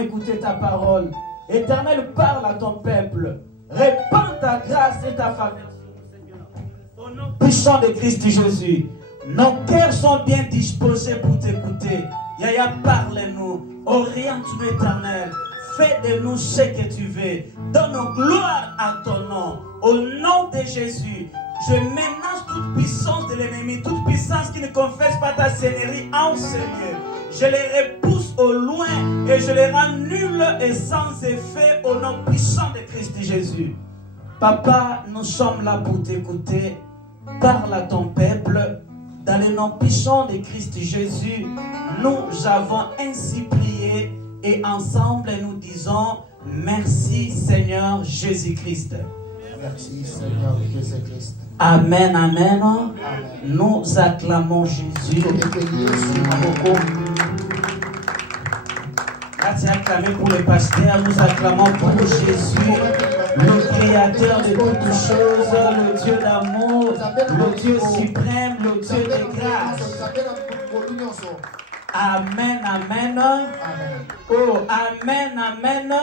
Écoutez ta parole. Éternel, parle à ton peuple. Répands ta grâce et ta faveur. Au nom puissant de Christ Jésus, nos cœurs sont bien disposés pour t'écouter. Yaya, parle-nous. Oriente-nous, Éternel. Fais de nous ce que tu veux. Donne gloire à ton nom. Au nom de Jésus, je menace toute puissance de l'ennemi, toute puissance qui ne confesse pas ta seigneurie en ce lieu. Je les repousse au loin et je les rends nuls et sans effet au nom puissant de Christ Jésus. Papa, nous sommes là pour t'écouter. Parle à ton peuple. Dans le nom puissant de Christ Jésus, nous avons ainsi prié et ensemble nous disons merci Seigneur Jésus-Christ. Merci Seigneur Jésus-Christ. Amen, amen. Nous acclamons Jésus. Merci acclamer pour le pasteur. Nous acclamons pour Jésus, le créateur de toutes choses, le Dieu d'amour, le Dieu suprême, le Dieu de grâce. Amen, amen. Oh, amen, amen.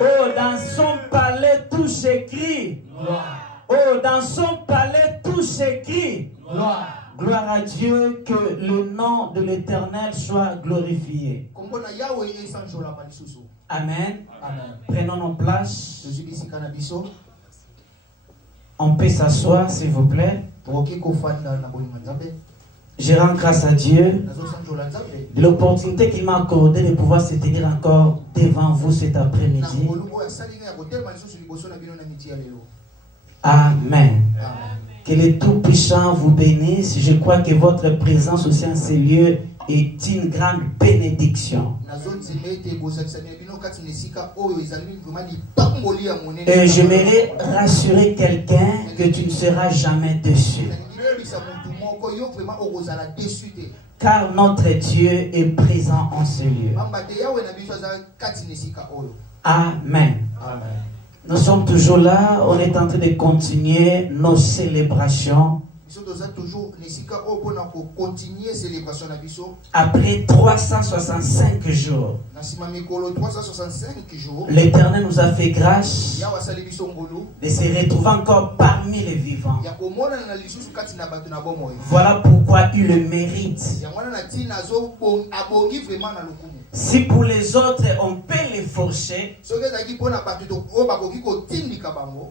Oh, dans son palais tout s'écrit. Oh, dans son palais tout s'écrit. Gloire à Dieu, que le nom de l'Éternel soit glorifié. Amen. Prenons nos places. On peut s'asseoir, s'il vous plaît. Je rends grâce à Dieu de l'opportunité qu'il m'a accordée de pouvoir se tenir encore devant vous cet après-midi. Amen. Que le Tout-Puissant vous bénisse. Je crois que votre présence aussi en ces lieux est une grande bénédiction. Et j'aimerais rassurer quelqu'un que tu ne seras jamais déçu. Car notre Dieu est présent en ce lieu. Amen. Nous sommes toujours là, on est en train de continuer nos célébrations. Après 365 jours, l'Éternel nous a fait grâce de se retrouver encore parmi les vivants. Voilà pourquoi il le mérite. Si pour les autres on peut les forcer,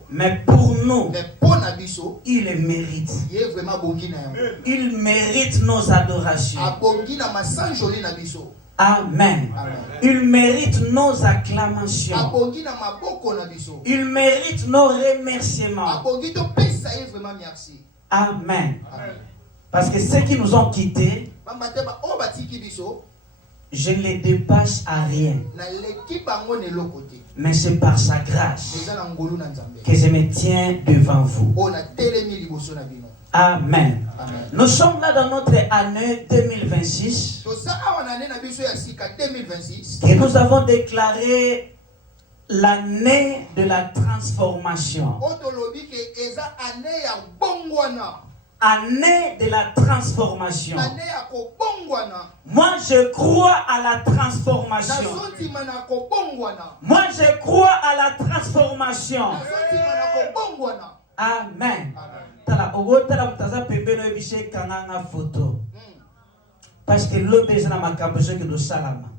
mais pour nous, il le mérite. Il mérite nos adorations. Amen. Il mérite nos acclamations. Il mérite nos remerciements. Amen. Parce que ceux qui nous ont quittés, je ne les dépasse à rien. Mais c'est par sa grâce que je me tiens devant vous. Amen. Nous sommes là dans notre année 2026 que nous avons déclaré l'année de la transformation. Année de la transformation. Moi je crois à la transformation. Moi je crois à la transformation. Amen. Parce que l'eau est dans ma capuche que nous salama.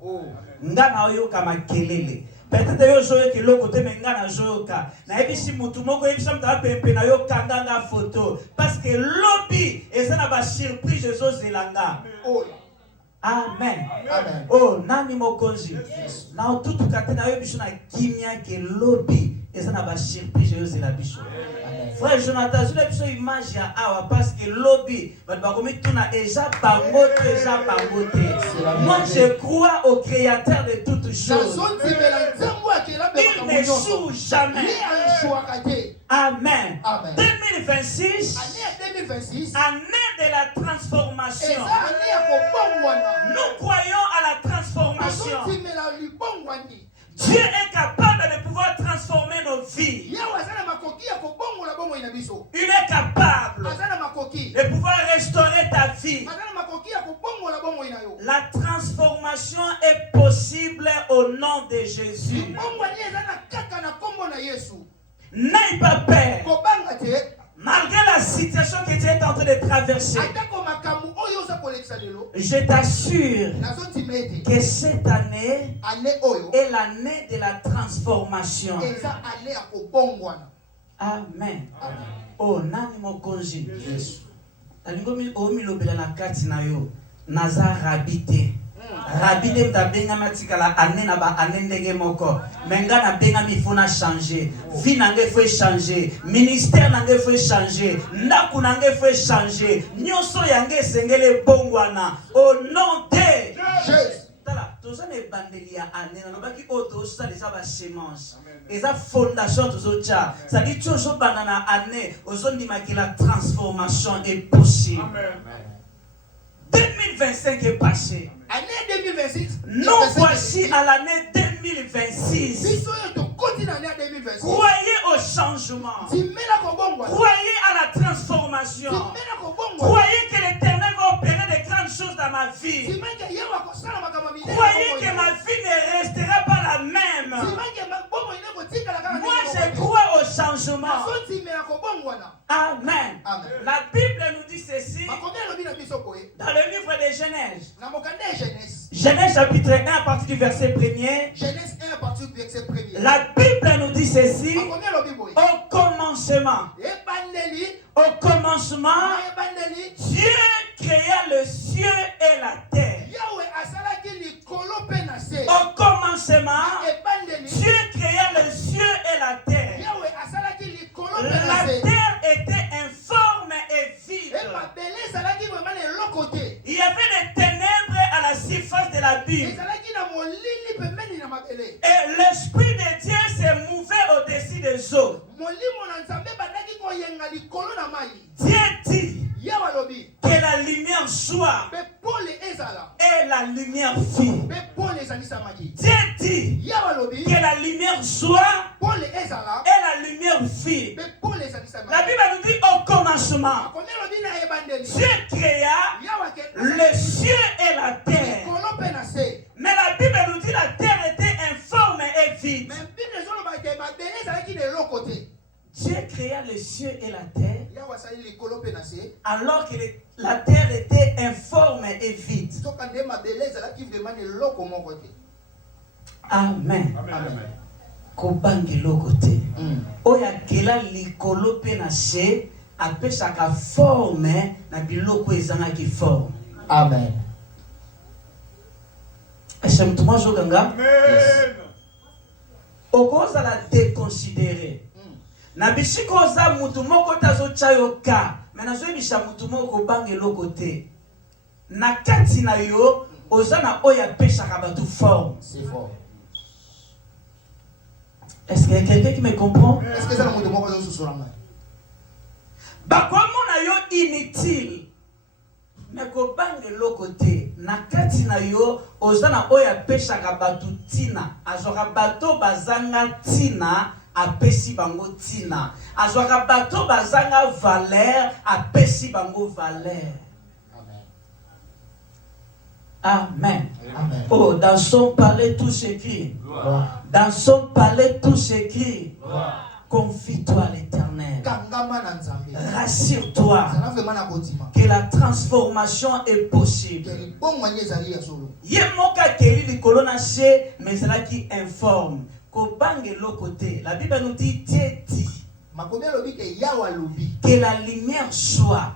Ngana oyo kama kelele. Peut-être yo joye que l'eau côté mais ngana joyoka. Na ebisi mutu moko ebisa mta pempe na yo kanganga photo. Parce que lobby et ça na ba surprise Jésus zelanga. Amen. Amen. Oh nani mokonzi. Na tutu katena yo biso na kimia que lobby et ça na ba surprise Jésus zelanga biso. Frère Jonathan, je n'ai pas image à Awa parce que lobby, moi je crois au créateur de toutes choses. Il n'échoue jamais. Amen. 2026, année de la transformation. Nous croyons à la transformation. Dieu est capable de pouvoir transformer nos vies. Il est capable de pouvoir restaurer ta vie. La transformation est possible au nom nom de Jésus. N'aie pas peur. Malgré la situation que tu es en train de traverser, je t'assure que cette année est l'année de la transformation. Amen. Oh, nani mokonzi. Alingomi omilobela na kati na yo. Naza rabite. Rabide mtabenga matikala ane na ba ane ndenge moko. Menga na benga mi fona changer. Vie nange faut changer. Ministère nange faut changer. Ndaku nange faut changer. Nyonso yange sengele bongwana. Au nom de Jésus. Tala, toza ne bandeli ya ane na lobaki oto sa les aba semence. Eza fondation tozocha. Ça dit toujours banana ane ozondima ki la transformation est possible. Amen. 2025 est passé. Année 2026. Nous voici à l'année 2026. Croyez au changement. Croyez à la transformation. Croyez que l'Éternel va opérer de grandes choses dans ma vie. Croyez que ma vie ne restera pas la même. Moi, je crois au changement. Amen. Amen. La Bible nous dit ceci dans le livre de Genèse. Genèse chapitre 1 à partir du verset 1er. Genèse 1 à partir du verset 1er. La Bible nous dit ceci. Au commencement. Au commencement, Dieu créa le ciel et la terre. Au commencement, Dieu créa le ciel et la terre. La terre était informe et vide. Il y avait des ténèbres à la surface de la Bible. Et l'Esprit de Dieu s'est mouvé au-dessus des eaux. Dieu dit que la lumière soit. Et la lumière fit. Dieu dit que la lumière soit. Et la lumière fit. La Bible nous dit au commencement, Dieu créa le ciel et la terre. Mais la Bible nous dit que la terre était informe et vide. Dieu créa le ciel et la terre alors que la terre était informe et vide. Amen. Kobangelo côté. Oya kela likolo pe na se apesaka forme na biloko ezanga ki forme. Amen. Est-ce que moi je ganga? Amen. Okoza la déconsidérer. Na bishiko za mutu moko tazo chayoka. Mais na zo bisha mutu moko bangelo côté. Na kati na yo ozana oya pesaka batu forme. C'est fort. Est-ce qu'il y a quelqu'un qui me comprend? Est-ce que ça nous demande de se soulager? Bah comment na yo inutile? Mais ko bangelo côté. Na kati na yo ozana oya pesaka batu tina. Azora bato bazanga tina. Apesi bango tina. Azwaka bato bazanga valeur. Apesi bango valeur. Amen. Amen. Oh, dans son palais tout s'écrit. Dans son palais tout s'écrit. Confie-toi à l'Éternel. Rassure-toi que la transformation est possible. Yemoka keli likolona se, mais c'est là qui informe. Kobange l'autre côté. La Bible nous dit Dieu dit que la lumière soit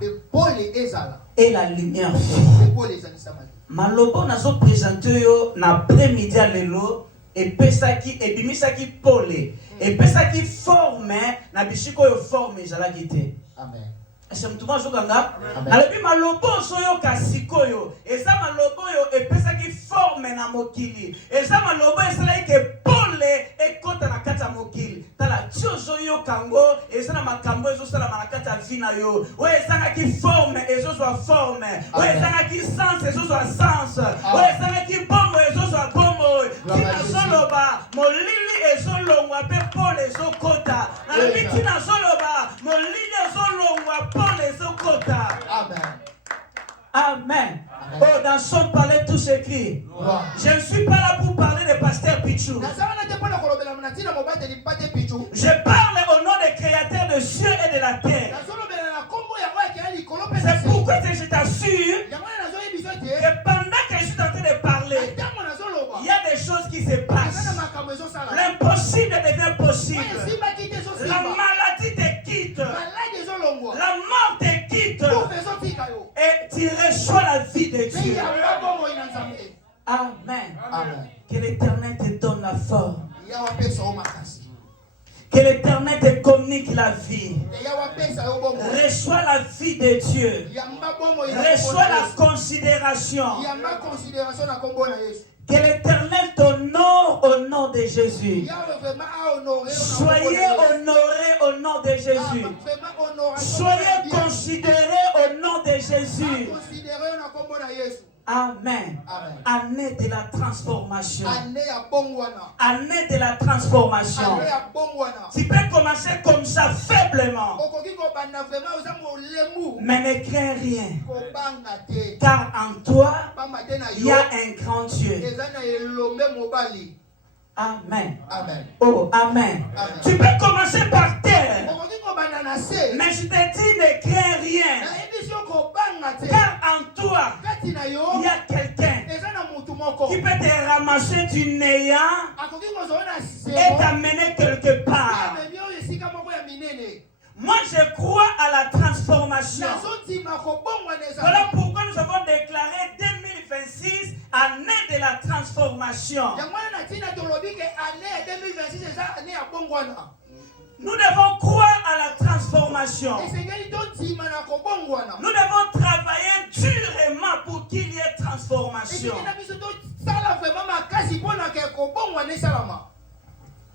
et la lumière fut. Malobo nazo présenter yo na après-midi à lelo et pesaki et bimisaki pole et pesaki forme na bishiko yo forme ezala kité. Amen. Est-ce que tout le monde joue comme ça? Alors malobo soyo kasikoyo et ça malobo yo et pesaki forme na mokili et ça malobo ezala ke pole et kota na kata mokili tala tiozo yo kango et ça na makambo ezo sala na kata vina yo o ezanga ki forme ezo so forme o ezanga ki sens ezo so sens o ezanga ki bombo ezo so bombo tina soloba molili ezo longwa pe pole ezo kota na tina soloba molili ezo longwa pole ezo kota. Amen. Amen. Oh, dans son palais, tout s'écrit. Je ne suis pas là pour parler de pasteur Pichou. Je parle au nom des créateurs de cieux et de la terre. C'est pourquoi je t'assure que pendant que je suis en train de parler, il y a des choses qui se passent. L'impossible devient possible. La maladie te quitte. La mort te quitte. Et tu reçois la vie de Dieu. Amen. Amen. Que l'Éternel te donne la force. Que l'Éternel te communique la vie. Reçois la vie de Dieu. Reçois la considération. Que l'Éternel t'honore au nom de Jésus. Soyez honorés au nom de Jésus. Soyez considérés au nom de Jésus. Amen. Année de la transformation. Année de la transformation. Tu peux commencer comme ça faiblement. Mais ne crains rien. Car en toi, il y a un grand Dieu. Amen. Oh, amen. Tu peux commencer par terre. Mais je te dis, ne crains rien. Car en toi, il y a quelqu'un qui peut te ramasser du néant et t'amener quelque part. Moi, je crois à la transformation. Voilà pourquoi nous avons déclaré 2026 année de la transformation. Nous devons croire à la transformation. Nous devons travailler durement pour qu'il y ait transformation.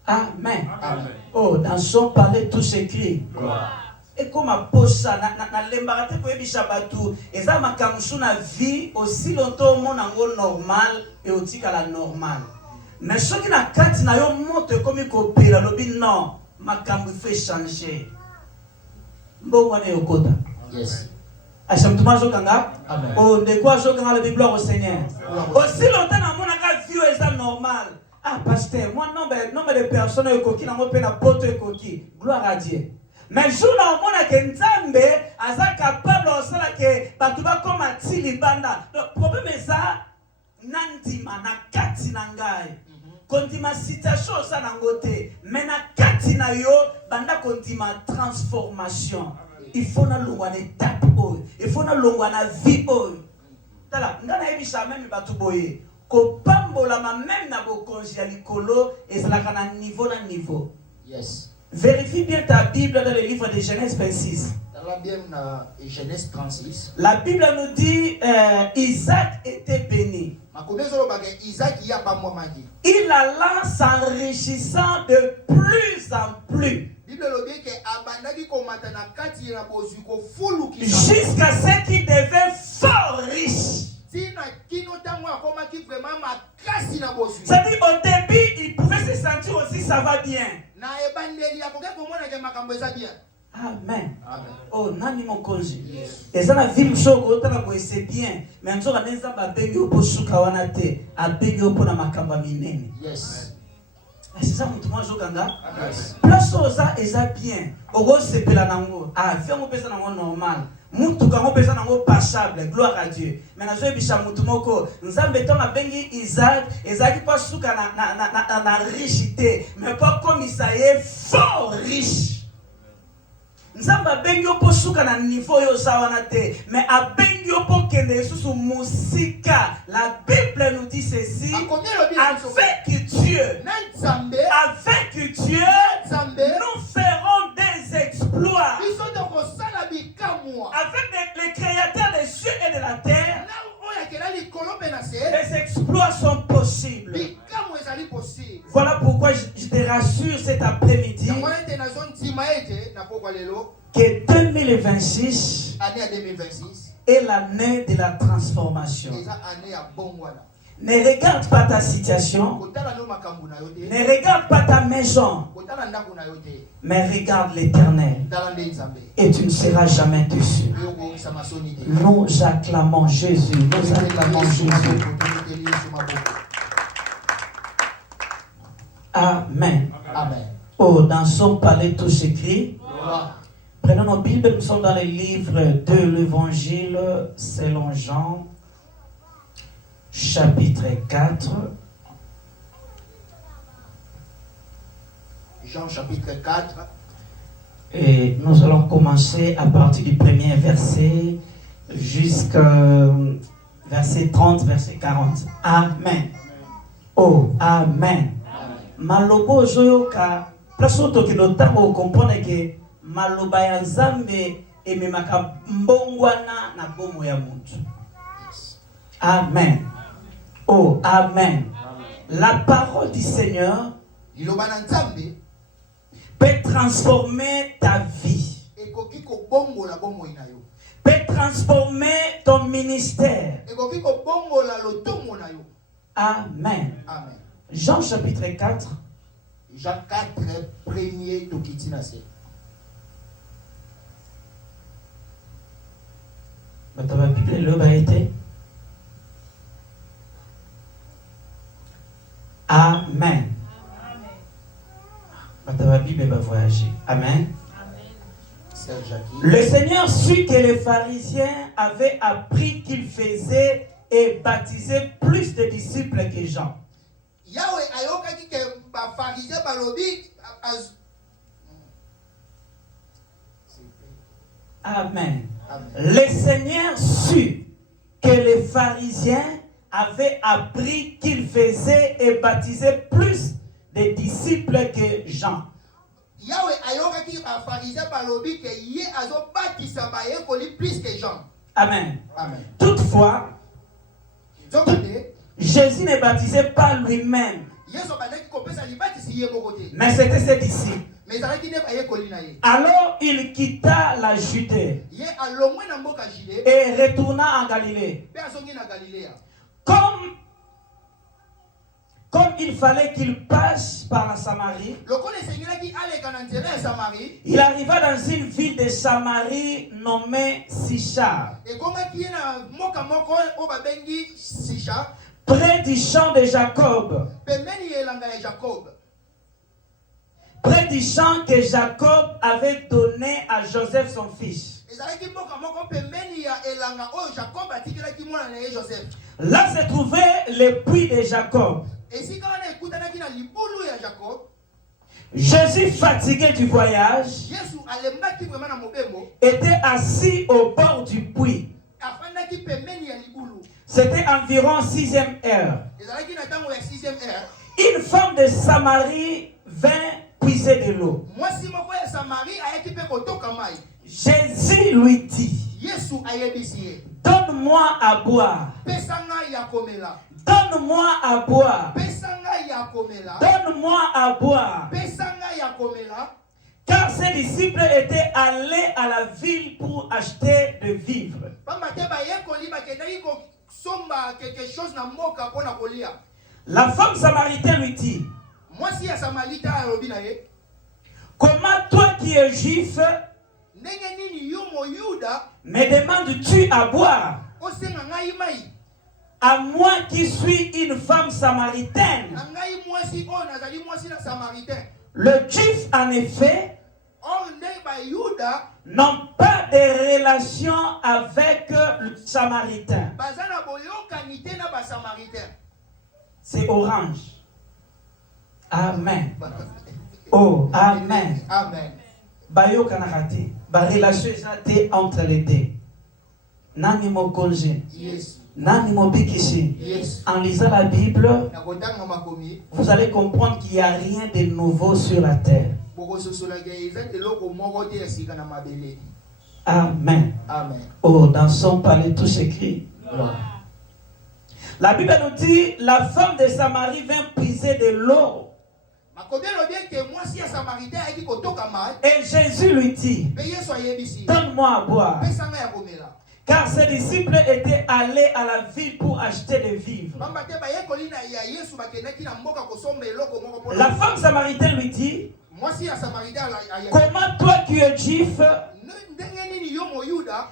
Amen. Oh, dans son palais tout s'écrit. Et comme à posa na lembarate ko ebisha batu eza makamusu na vie aussi longtemps mon ango normal et otika la normal. Mais ce qui na kati na yo monte comme kopela lobi non makambu fait changer. Bon wana yokota. Yes. Achamtuma jokanga. Amen. Oh de quoi jokanga le Bible au Seigneur. Aussi longtemps na mon aka vie eza normal. Ah pasteur, moi nombre de personnes ekoki na mo pe na poto ekoki. Gloire à Dieu. Mais jour là on a que Nzambe asa capable osala que batuba comme atili banda. Le problème est ça nandima na kati na ngai. Kondima situation ça na ngote mais na kati na yo banda kondima transformation. Il faut na longwa l'étape oyo. Il faut na longwa na vie oyo. Tala ngana ebisa même batu boye. Ko pambola ma même na bokonzi ya likolo ezalaka na niveau. Yes. Vérifie bien ta Bible dans le livre de Genèse 26. Dans la Bible, Genèse 36. La Bible nous dit Isaac était béni. Il alla s'enrichissant de plus en plus. Jusqu'à ce qu'il devait fort riche. C'est-à-dire au début, il pouvait se sentir aussi ça va bien. Amen. Oh, nani mon congé. Et ça la vie mshoko otaka c'est bien. Mais nzoka neza ba bengi opo suka wana te. A bengi opo na makamba minene. Yes. C'est ça mutu mwa jokanga. Place oza eza bien. Ogo sepela nango. Ah, fia mo pesa nango normal. Mutu kango pesa nango passable. Gloire à Dieu. Mais na zo bisha mutu moko. Nzambe tonga bengi Isaac, ezaki pas suka na richité, mais pas comme Isaïe fort riche. Nzamba bengi opo suka na niveau yo sawana te, mais a bengi opo kende susu musika. La Bible nous dit ceci: avec Dieu, nous ferons des exploits. Avec les créateurs des cieux et de la terre, les exploits sont possibles. Voilà pourquoi je te rassure cet après-midi que 2026 est l'année de la transformation. Ne regarde pas ta situation. Ne regarde pas ta maison. Mais regarde l'Éternel. Et tu ne seras jamais déçu. Nous acclamons Jésus. Nous acclamons Jésus. Amen. Amen. Oh, dans son palais tout s'écrit. Prenons nos Bibles, nous sommes dans les livres de l'Évangile selon Jean, chapitre 4. Jean chapitre 4. Et nous allons commencer à partir du premier verset jusqu'au verset 30, verset 40. Amen. Oh, Amen. Malobo joyoka, plaso ki notamo comprendre que maloba ya Nzambe ememaka mbongwana na bomo ya mutu. Amen. Oh, Amen. La parole du Seigneur peut transformer ta vie. Peut transformer ton ministère. Amen. Amen. Jean chapitre 4. Jean 4, premier Tokitinase. Ta Bible le va été. Amen. Ta Bible va voyager. Amen. Le Seigneur sut que les pharisiens avaient appris qu'il faisait et baptisait plus de disciples que Jean. Amen. Le Seigneur sut que les pharisiens avaient appris qu'il faisait et baptisait plus de disciples que Jean. Amen. Amen. Toutefois, Jésus ne baptisait pas lui-même, mais c'était ses disciples. Alors il quitta la Judée et retourna en Galilée. Comme il fallait qu'il passe par la Samarie, il arriva dans une ville de Samarie nommée Sichar, près du champ de Jacob. Près du champ que Jacob avait donné à Joseph son fils. Là se trouvait le puits de Jacob. Jésus, fatigué du voyage, était assis au bord du puits. C'était environ 6e heure. Une femme de Samarie vint puiser de l'eau. Jésus lui dit, donne-moi à boire. Donne-moi à boire. Donne-moi à boire. Car ses disciples étaient allés à la ville pour acheter de vivres. La femme samaritaine lui dit, comment toi qui es juif me demandes-tu à boire, à moi qui suis une femme samaritaine? Le juif en effet n'ont pas de relation avec le samaritain. C'est orange. Amen. Oh, Amen. Amen. Bayo kanakate. Ba relation exacte entre les deux. Nani mo konje. Yes. Nani mo bikishi. Yes. En lisant la Bible, vous allez comprendre qu'il n'y a rien de nouveau sur la terre. Amen. Amen. Oh, dans son palais tout s'écrit. La Bible nous dit, la femme de Samarie vint puiser de l'eau. Et Jésus lui dit, donne-moi à boire. Car ses disciples étaient allés à la ville pour acheter des vivres. La femme samaritaine lui dit, comment toi qui es juif,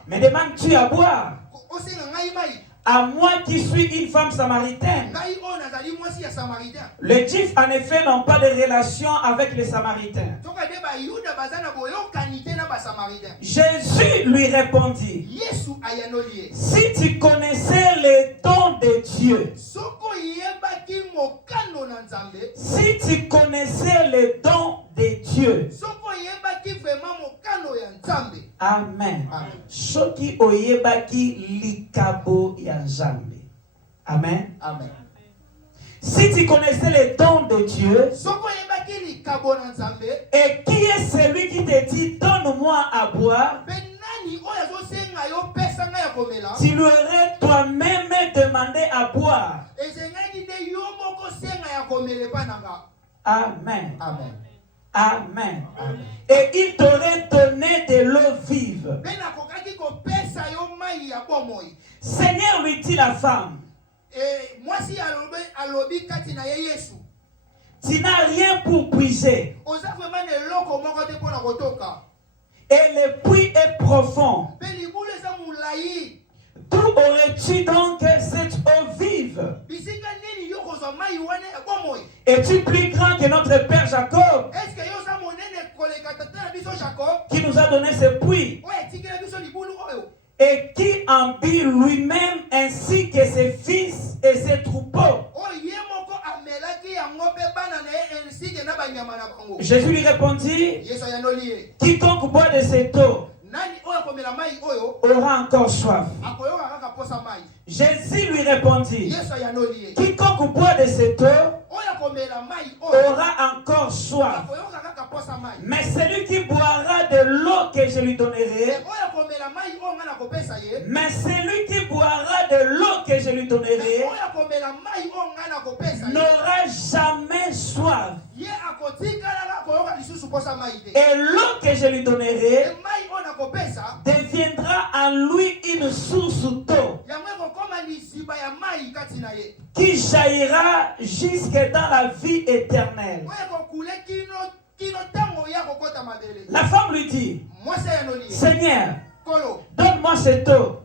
me demandes-tu à boire? À moi qui suis une femme samaritaine. Les Juifs en effet n'ont pas de relation avec les Samaritains. Jésus lui répondit, si tu connaissais les dons de Dieu, si tu connaissais les dons de Dieu, amen. Soki oyebaki likabo ya Nzambe. Amen. Amen. Si tu connaissais les dons de Dieu, et qui est celui qui te dit donne-moi à boire, tu lui aurais toi-même demandé à boire. Amen. Amen. Amen. Et il t'aurait donné de l'eau vive. Seigneur, lui dit la femme, tu n'as rien pour puiser. Et le puits est profond. D'où aurais-tu donc cette eau vive? Es-tu plus grand que notre père Jacob, qui nous a donné ce puits, et qui en but lui-même ainsi que ses fils et ses troupeaux? Jésus lui répondit, quiconque boit de cette eau aura encore soif. Jésus lui répondit, quiconque boit de cette eau aura encore soif. Mais celui qui boira de l'eau que je lui donnerai, mais celui qui boira de l'eau que je lui donnerai n'aura jamais soif. Et l'eau que je lui donnerai deviendra en lui une source d'eau qui jaillira jusque dans la vie éternelle. La femme lui dit, Seigneur, donne-moi cette eau,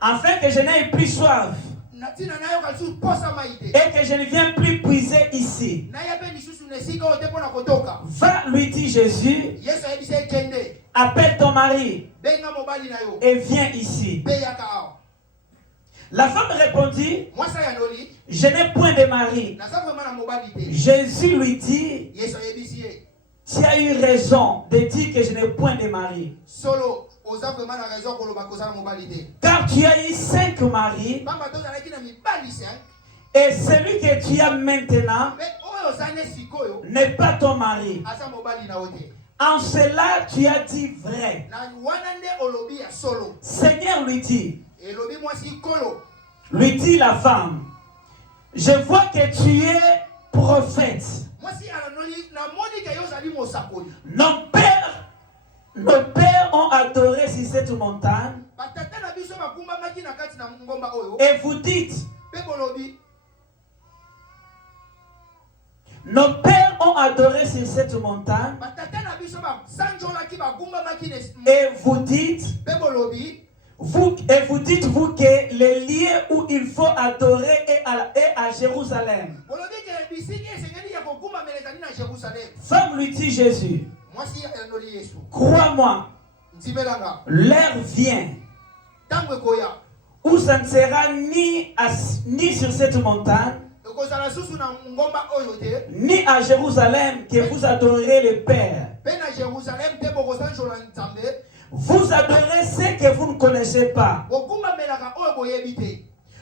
afin que je n'aie plus soif et que je ne vienne plus puiser ici. Va, lui dit Jésus, appelle ton mari et viens ici. La femme répondit, je n'ai point de mari. Jésus lui dit, tu as eu raison de dire que je n'ai point de mari. Car tu as eu 5 maris, et celui que tu as maintenant n'est pas ton mari. En cela tu as dit vrai. Seigneur, lui dit la femme, je vois que tu es prophète. Nos pères ont adoré sur cette montagne, et vous dites, nos pères ont adoré sur cette montagne, et vous dites, vous que le lieu où il faut adorer est à Jérusalem. Femme, lui dit Jésus, crois-moi, l'heure vient où ça ne sera ni sur cette montagne, ni à Jérusalem que vous adorerez le Père. Vous adorez ce que vous ne connaissez pas.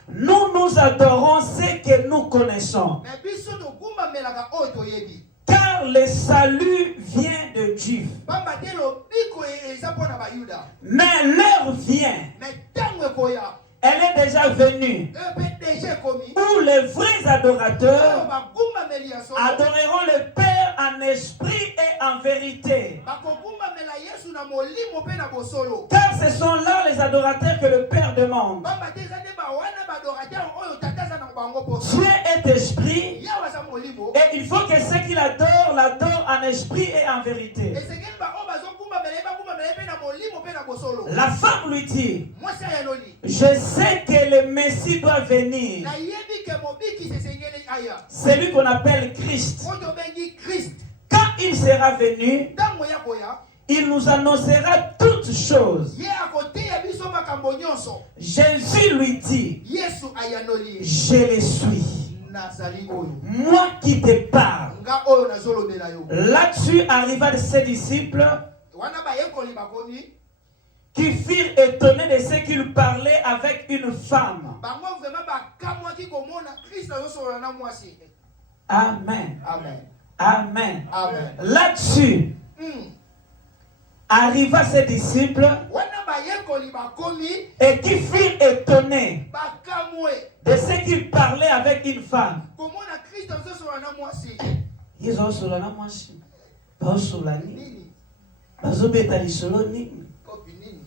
Nous adorons ce que nous connaissons. Car le salut vient de Dieu. Mais l'heure vient, elle est déjà venue, où les vrais adorateurs adoreront le Père en esprit et en vérité. bakokumbamela Yesu na molimo pe na bosolo. Car ce sont là les adorateurs que le Père demande. Bamba te eza nde bawana badorateur oyo tata aza na bango poso. Dieu est esprit Yawe aza molimo. et il faut que ceux qui l'adorent en esprit et en vérité. Esengeli baoyo bazokumbamela ye bakumbamela ye pe na molimo pe na bosolo. La femme lui dit, Mwasi ayanoli. je sais que le Messie doit venir. Nayebi ke mobiki sesengeli aya. Celui qu'on appelle Christ. Oyo bengi Christ. Quand il sera venu, Ntango ya koya. il nous annoncera toutes choses. Ye akoteya biso makambo nyonso. Jésus lui dit, Yesu ayanoli. je le suis. Nazali oyo. Moi qui te parle. Nga oyo nazolobela yo. Là-dessus arriva de ses disciples Wana bayekoli bakomi. qui furent étonnés de ce qu'il parlait avec une femme. Bango vraiment bakamwaki komona Christ azosolola na mwasi. Amen. Amen. Amen. Amen. Là-dessus arriva ses disciples Wana bayekoli bakomi et qui furent étonnés bakamwe. de ce qu'il parlait avec une femme. Komona Christ azosolola na mwasi. Ils ont solo na mwasi. Bao solo ni. Nini? Bazo beta lisolo ni. Kopi nini?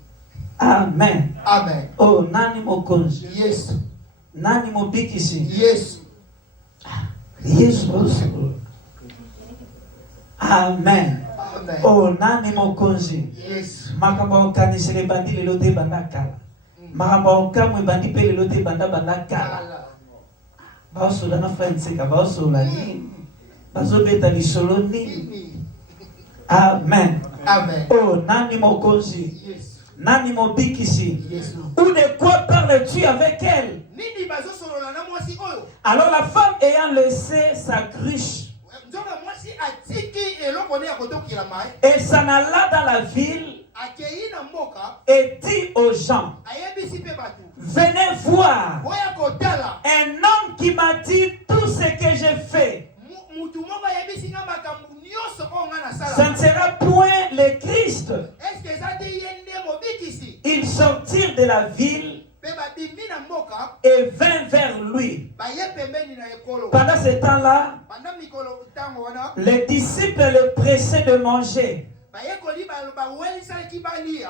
Amen. Amen. Oh, nani mokonzi. Yesu. Nani mobikisi. Yesu. Yesu solo. Amen. Amen. Oh, nani mokonzi. Yesu. Makambo okanisele bandi lelo te banda kala. Makambo okamwe bandi pe lelo te banda kala. Ala. Bao solo na franseka, bao solo ni. Bazo beta lisolo ni. Nini? Amen. Amen. Oh, nani mokonzi. Yesu. Nani mobikisi. Yesu. Ou de quoi parles-tu avec elle? Nini bazosolola na mwasi oyo? Alors la femme ayant laissé sa cruche, Nzonga mwasi atiki eloko ne ya kotokila mai. elle s'en alla dans la ville Akei na mboka. et dit aux gens, Ayebisi pe batu. venez voir Oya kotala. un homme qui m'a dit tout ce que j'ai fait. Mutu moko ayebisi nga makambo nyonso oyo nga Ce nasala. ne sera point le Christ. Est-ce que eza te ye nde mobikisi? Ils sortirent de la ville Pe babimi na mboka. et vinrent vers lui. Baye pembeni na ekolo. Pendant ce temps-là, Pendant mikolo ntango wana. les disciples le pressaient de manger. Bayekoli bawelisaki balia.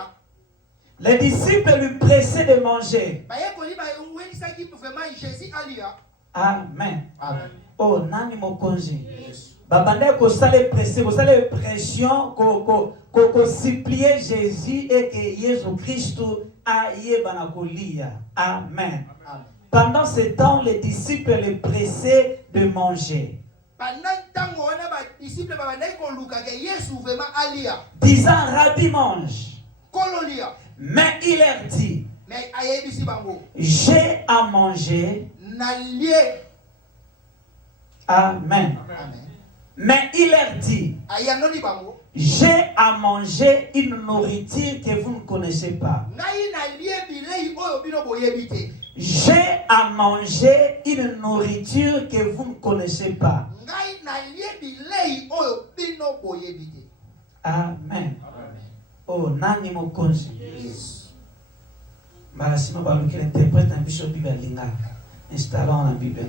Les disciples lui pressaient de manger. Bayekoli bawelisaki vraiment Jésus alia. Amen. Amen. Oh, nani mokonzi. Babanda kosale pression, kosale pression, ko supplier Jésus et que Jésus Christ aille banakolia. Amen. Amen. Pendant ce temps, les disciples le pressaient de manger, Pendant ntango wana ba disciple babandaki koluka ke Yesu vraiment alia. disant, Rabbi, mange. Kololia. Mais il leur dit, Mais ayebisi bango. j'ai à manger. Na lie. Amen. Amen. Mais il leur dit, Ayanoli bango. j'ai à manger une nourriture que vous ne connaissez pas. Ngai na lie bilei oyo bino boyebi te. J'ai à manger une nourriture que vous ne connaissez pas. Ngai na lie bilei oyo bino boyebi te. Amen. Oh, nani mokonzi. Yes. Malasima baluki l'interprète un bishop Bible linga. Installons la Bible.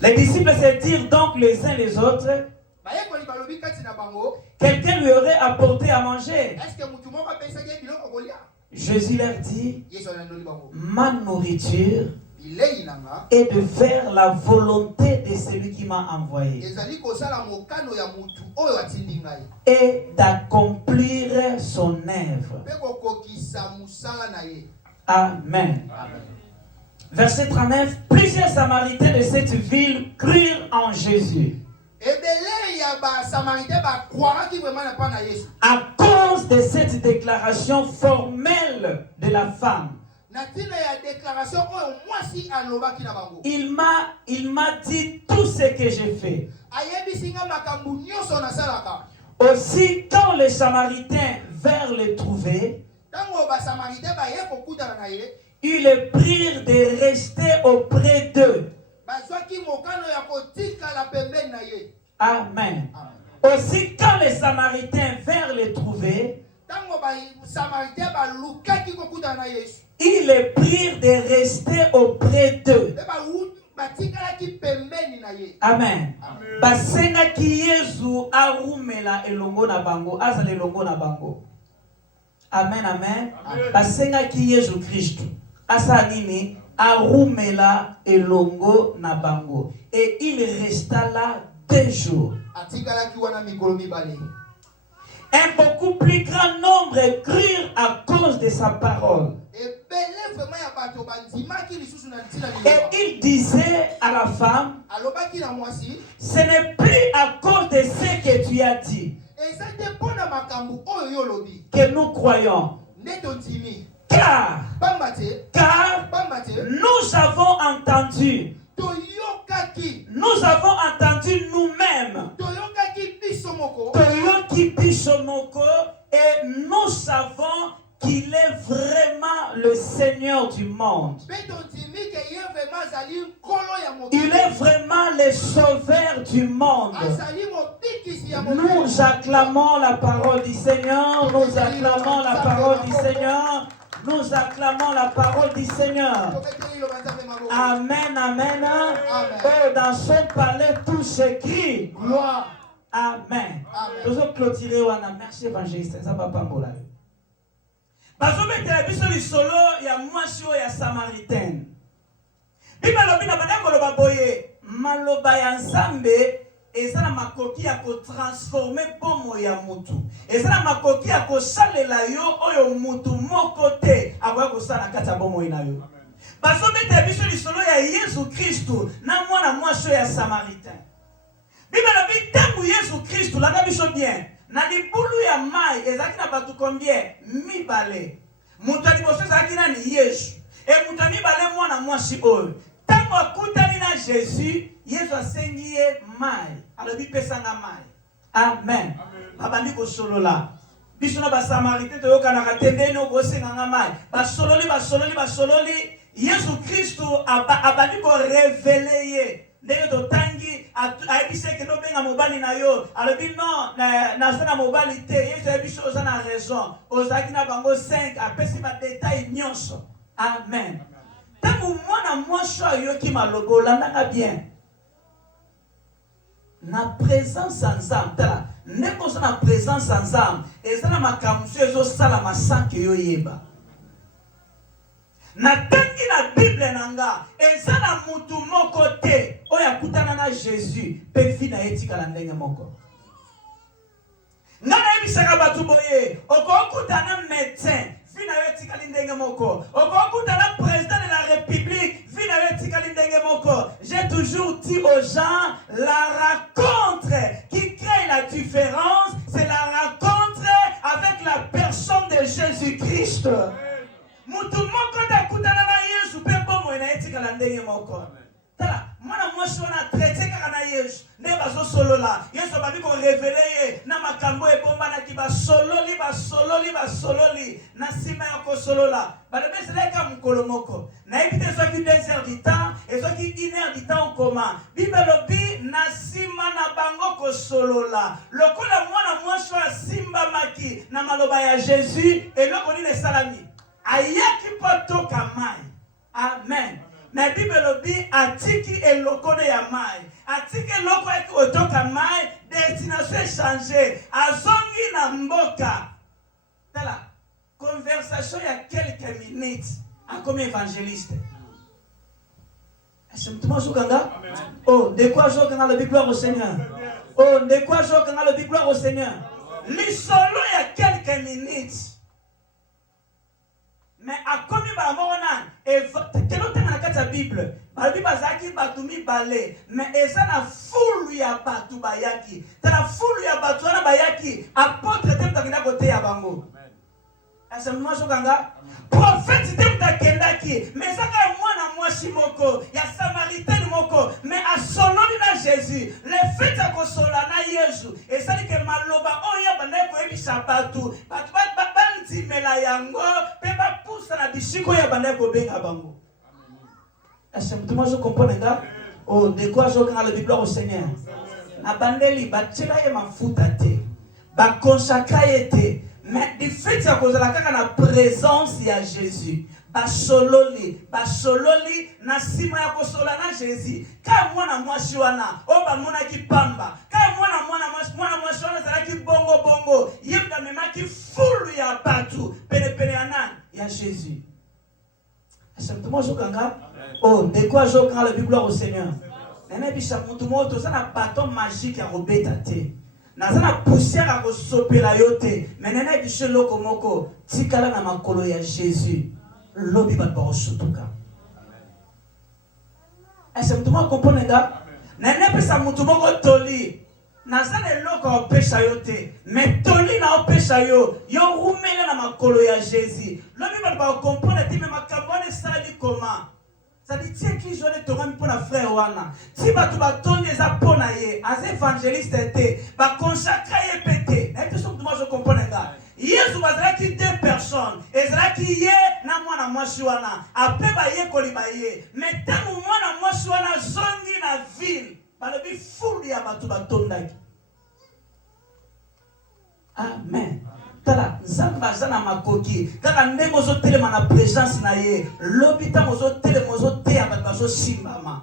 Les disciples se dirent donc les uns les autres, Bayekoli balobi kati na bango. quelqu'un lui aurait apporté à manger. Est-ce que mutu moko apesaki biloko kolia? Jésus leur dit, Yesu ananoli bango. ma nourriture Bilei nanga. est de faire la volonté de celui qui m'a envoyé Ezali kosala mokano ya mutu oyo atindi ngai. et d'accomplir son œuvre. Pe kokokisa musala na ye. Amen. Amen. Verset 39, plusieurs Samaritains de cette ville crurent en Jésus Ebele ya ba Samaritains ba croiraki vraiment na pa na Yesu. à cause de cette déclaration formelle de la femme. Na tina ya déclaration oyo mwasi alobaki na bango. Il m'a dit tout ce que j'ai fait. Ayebisi nga makambo nyonso nasalaka. Aussi, quand les Samaritains vinrent le trouver, Tango ba Samaritains ba ye kokutana na ye. ils le prirent de rester auprès d'eux. Bazwaki mokano ya kotikala pembeni na ye. Amen. Amen. Aussi, quand les Samaritains vinrent le trouver, Tango ba Samaritains ba lukaki kokutana na Yesu. ils le prirent de rester auprès d'eux. Amen. Basenga ki Yesu arumela elongo na bango, azale elongo na bango. Amen, amen. Basenga ki Yesu Christ asa nini arumela elongo na bango. Et il resta là 2 jours. Un beaucoup plus grand nombre crurent à cause de sa parole. Et il disait à la femme, ce n'est plus à cause de ce que tu as dit que nous croyons. Car nous avons entendu nous-mêmes Toyoki Bisomoko, et nous savons qu'il est vraiment le Seigneur du monde. Il est vraiment le sauveur du monde. Nous acclamons la parole du Seigneur. Nous acclamons la parole du Seigneur. Nous acclamons la parole du Seigneur. Amen, amen. Oh, dans son palais, tout s'écrit. Gloire. Amen. Nous allons clôturer. Merci, évangéliste. Ça va pas mal. Parce que les solo, il y a moisio et samaritaine. Bible lobina banako loba boye maloba ya nzambe ezala makoki ya ko transformer pomo ya mutu. Ezala makoki ya ko salela yo oyo mutu moko te akoya ko sala kata bomo ina yo. Parce que biso li solo ya Yesu Kristo na mwana moisio ya samaritain. Bible lobi tangu Yesu Kristo la biso bien. Na libulu ya mai ezaki na batu combien? Mibale. Mutu aliboso ezaki na ni Yesu. E mutu mibale mwana mwasi oyo. Tango akutani na Jésus, Yesu asengi ye mai. Alobi pesanga mai. Amen. Babandi ko solo la. Biso na ba Samaritain to yoka na katembeni okosenga nga mai. Ba sololi. Yesu Kristo abandi ko révéler ye. Ndenge to tangi aibise ke no benga mobali na yo. Alobi non na zona mobali te. Yesu aibise oza na raison. Ozaki na bango 5 apesi ba détail nyonso. Amen. Tango mwana mwasho yoki malobo landanga bien. Na présence ensemble. Tala ndeko za na présence ensemble. Ezana makamso ezo sala masanke yo yeba. Na tangi na Bible nanga ezana mutu moko te oya kutana na Jésus pe fina etika la ndenge moko. Ngana ebisaka batu boye okokutana médecin fina etika lindenge moko. Okokutana président de la République fina etika lindenge moko. J'ai toujours dit aux gens la rencontre qui crée la différence, c'est la rencontre avec la personne de Jésus-Christ. Mutu moko da kutana na Yesu pe bomo ina etika la ndenge moko. Tala mwana mwasi wana traité kaka na Yesu ne bazo solo la Yesu babi ko révéler na makambo ebomba na ki ba sololi na sima ya ko solo la ba de seleka mukolo moko na ebite so ki 2 heures du temps et so ki 1 heure du temps koma Bible lobi na sima na bango ko solo la lokola mwana mwasi wa simba maki na maloba ya Jésus et lokoni le salami ayaki potoka mai. Amen. Na Bible lobi atiki elokone ya mai. Atiki eloko eki otoka mai, destination changer. Azongi na mboka. Tala, conversation ya quelques minutes. A comme évangéliste. Est-ce que tu m'as soukanga? Oh, de quoi je quand le gloire au Seigneur? Oh, de quoi je quand le gloire au Seigneur? L'isolo ya quelques minutes. Mais à combien de et quel autre dans la Bible, la Bible bazaki batumi balé, mais eza na foule ya batu bayaki. Ta na foule ya batu na bayaki, apôtre te mtakenda côté ya bango. Asa mwa sokanga, prophète te mtakendaki, mais saka mwana mwasi moko, ya Samaritain moko, mais a sololi na Jésus. Le fait ko sola na Yesu, et ça dit que maloba oya bandeko ebisa batu, batu mela yango peba poussa na bisiko ya bandeko benga bango. Est-ce que tout le monde comprend nga? Oh, de quoi je quand le Bible au Seigneur. Na bandeli ba tshela ye mafuta te. Ba consacrer te. Mais du fait ya kozala kaka na présence ya Jésus. Basololi na sima ya kosola na Jésus. Ka mwana mwasi wana o ba mona ki pamba. Ka mwana mwasi wana zala ki bongo. Yemba memaki fulu ya batu pene anan ya Jésus. Accepte-moi jokanga. Oh, de quoi jokanga la Bible au Seigneur. Nene bisha mutu moto sana bâton magique ya robeta te. Nazana poussière à sopela yote. Mais nene bisha loko moko tikala na makolo ya Jésus. Lobi bat ba osotuka. Accepte-moi comprendre nga. Nene bisha mutu moko toli. Nazana loko opesha yote. Mais toli na opesha yo rumela na makolo ya Jésus. Lobi bat ba comprendre ti me makabone sali comment. Ça dit, tiens, qui j'en ai tombé pour la frère Wana. Si tu vas tourner les aponaye, as évangélistes étaient, va consacrer et péter. Et tout ça, moi je comprends les gars. Hier, tu vas dire qu'il y a 2 personnes. Et là, qui y est, na moi chouana. Après, bah, y est kolibaye. Mais tant que moi chouana, zongi na ville. Bah, le bi fou, y a batu batondaki. Amen. Tala nzamba zana makoki kaka ndemo zo telema na présence na ye lobita mozo telema zo te abato simbama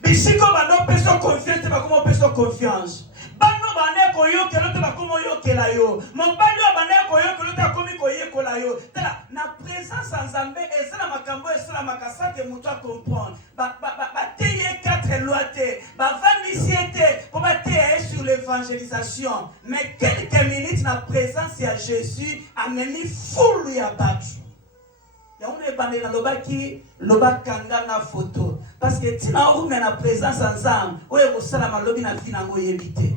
bisiko bando peso confiance ba como peso confiance bano bane ko yo kelo te ba como yo kela yo mobali bane ko yo kelo te komi ko ye kola yo tala na présence nzambe esala makambo esala makasake mutu a comprendre ba te ye 4 lois te ba vanisiete pour ba te sur l'évangélisation mais quelques minutes na présence ya Jésus ameni fulu ya batu ya une bande na loba kanga na photo parce que tina ou na présence ensemble oye ko sala malobi na fina ngo yebite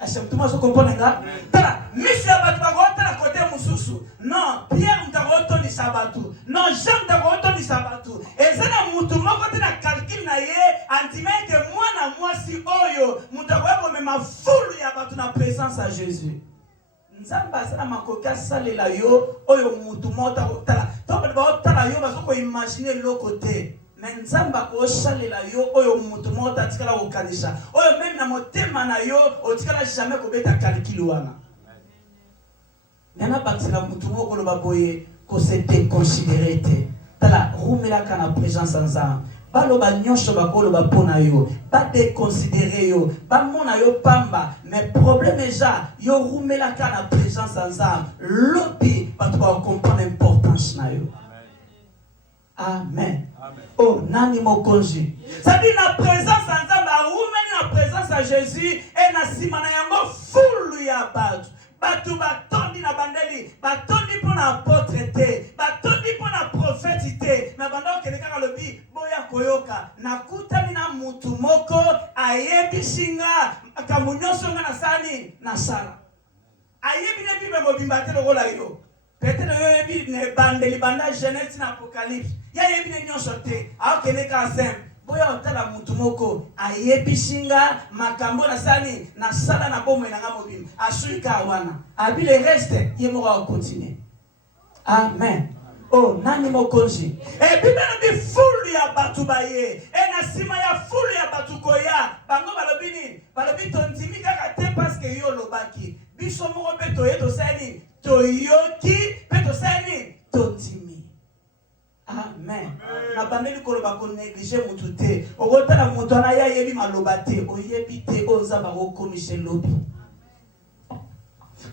accepte-moi ce comprendre nga tala monsieur batu ba ko tala côté mususu non Pierre mtaroto ni sabatu non Jean mtaroto ni sabatu ezana mutu moko tena calcul na ye antime que mwana mwasi oyo mutakweko mema fulu ya batu na présence à Jésus nzamba sana makoka salela yo oyo mutu mota tala to ba tala yo bazoko imaginer le côté mais nzamba ko salela yo oyo mutu mota tikala ko kanisa oyo même na motema na yo otikala jamais ko beta calcul wana nana bakisela mutu moko lo baboye ko se déconsidérer te tala rumela kana présence ensemble baloba nyonso bakolo bapona yo ba déconsidérer yo ba mona yo pamba mais problème eza yo rumela kana présence ensemble lobi ba to comprendre l'importance na yo amen. Oh nani mokonzi ça dit na présence ensemble rumela na présence à Jésus et na simana yango fulu ya batu batondi na bandeli batondi pour na apôtre te batondi pour na prophète te na bando keleka lobi boya koyoka nakutani na mutu moko ayebisinga kamunyoso nga na sani na sala ayebi ne bibe mobimba te lokola yo peut-être yo yebi ne bandeli banda Genèse na Apocalypse ya yebi ne nyonso te aokeleka sem boya otala mutu moko ayebisinga makambo na sani na sala na bomo na ngamobim asuika wana abi le reste ye moko continue amen. Oh nani mokonzi e bibelo bi fulu ya batu baye e na sima ya fulu ya batu koya bango balobi tondimi kaka te parce que yo lobaki biso moko pe toye tosani toyoki pe tosani tondimi amen. Na bandeli koloba ko négliger mutu te okotala mutu ana ya yebi maloba te oyebi te oza bako komise lobi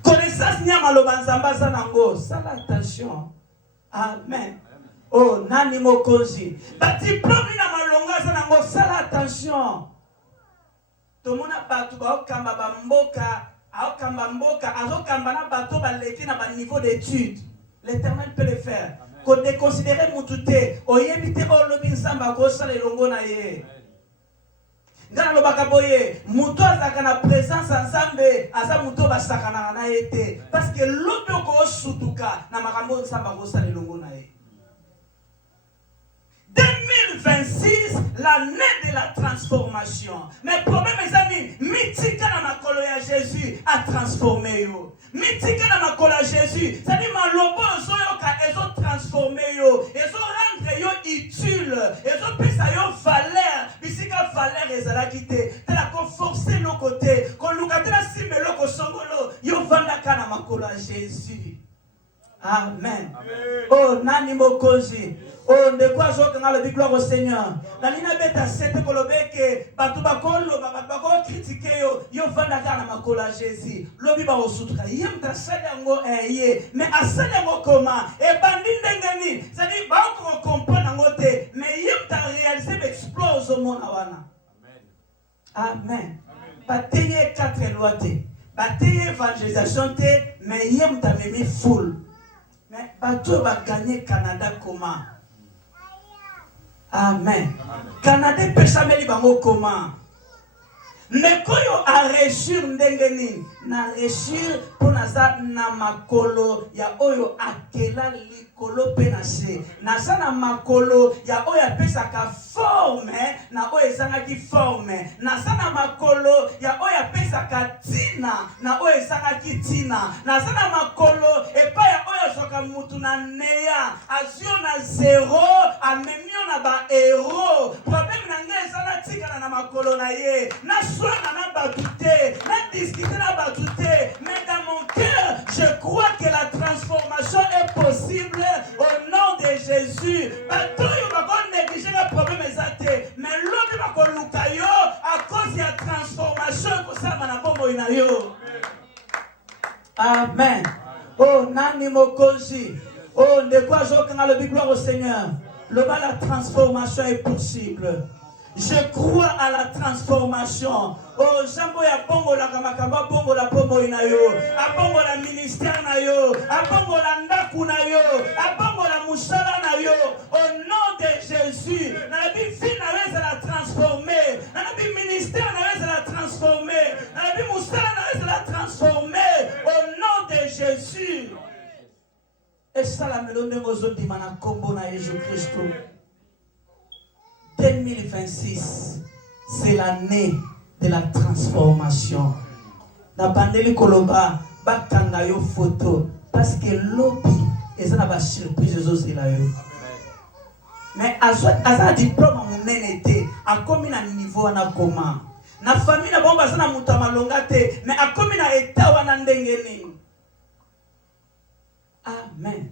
connaissance nya maloba nzamba za nango sala attention amen. Oh nani mokonzi ba diplôme na malonga za nango sala attention tomona batu ba okamba ba mboka aokamba mboka azokamba na bato ba leki na ba niveau d'études l'Éternel peut le faire ko déconsidérer mutu te oyebi te olobi nsamba ko sala elongo na ye ngana lobaka boye mutu azaka na présence ensemble asa mutu basakana na ye parce que lobi ko sutuka na makambo nsamba ko sala elongo na ye 2026 l'année de la transformation mais problème ezani mitika na makolo ya Jésus a transformé yo mitika na makolo ya Jésus ça dit malobo zoyoka ezo transformer yo ezo rendre yo utile ezo pesa yo valeur bisika valeur ezalaki te tela ko forcer no côté ko lukatela simbelo ko songolo yo vanda kana makolo ya Jésus. Amen. Oh, nani mokozi. Oh, de quoi je veux le gloire au Seigneur. La ligne bête à 7 kolobeke, batu bakolo, bako critiquer yo vanda kana makolo ya Jésus. Lobi ba osutra. Yem ta salango eye, mais asalango comment? E bandinde ngani. Ça dit ba ko comprendre ngote, mais yem ta réaliser explose au monde wana. Amen. Bataille 4 lois te. Bataille évangélisation te, mais yem ta memi full. Mais bateau va gagner Canada comment? Amen. Canada peut jamais libango comment? Nekoyo a réussir ndengeni na réussir pour naza na makolo ya oyo akela likolo penase naza na makolo ya oyo apesaka forme na oyo ezanga ki forme naza na makolo ya oyo apesaka tina na oyo ezanga ki tina naza na makolo epa ya oyo soka mutu na neya azio na zero amemio na ba hero problème na ngai ezanga tikana na makolo na ye na soit na batute na discuter na batute mais dans mon cœur je crois que la transformation est possible au nom de Jésus. Batoyo bako négliger le problème ezate mais l'autre bako luka yo à cause de la transformation ko ça na bombo ina yo. Amen. Oh nani mokozi. Oh de quoi je quand le gloire au Seigneur. La transformation est possible. Je crois à la transformation. Oh, jambo ya bongo la kamakamba bongo la bongo inayo. A bongo la ministère na yo. A bongo la ndaku na yo. A bongo la musala na yo. Au nom de Jésus. Na bi fi na weza la transformer. Na bi ministère na weza la transformer. Na bi musala na weza la transformer. Au nom de Jésus. Et ça la melonde mozo di mana kombo na Jésus-Christ. 2026, c'est l'année de la transformation. Na bandeli koloba bakanga yo photo parce que lobi ezana ba surprise zozi la yo. Mais aza diplôme mon nenete a komi na niveau na koma. Na famille na bomba sana mutu malonga te mais a komi na état wana ndenge nini. Amen.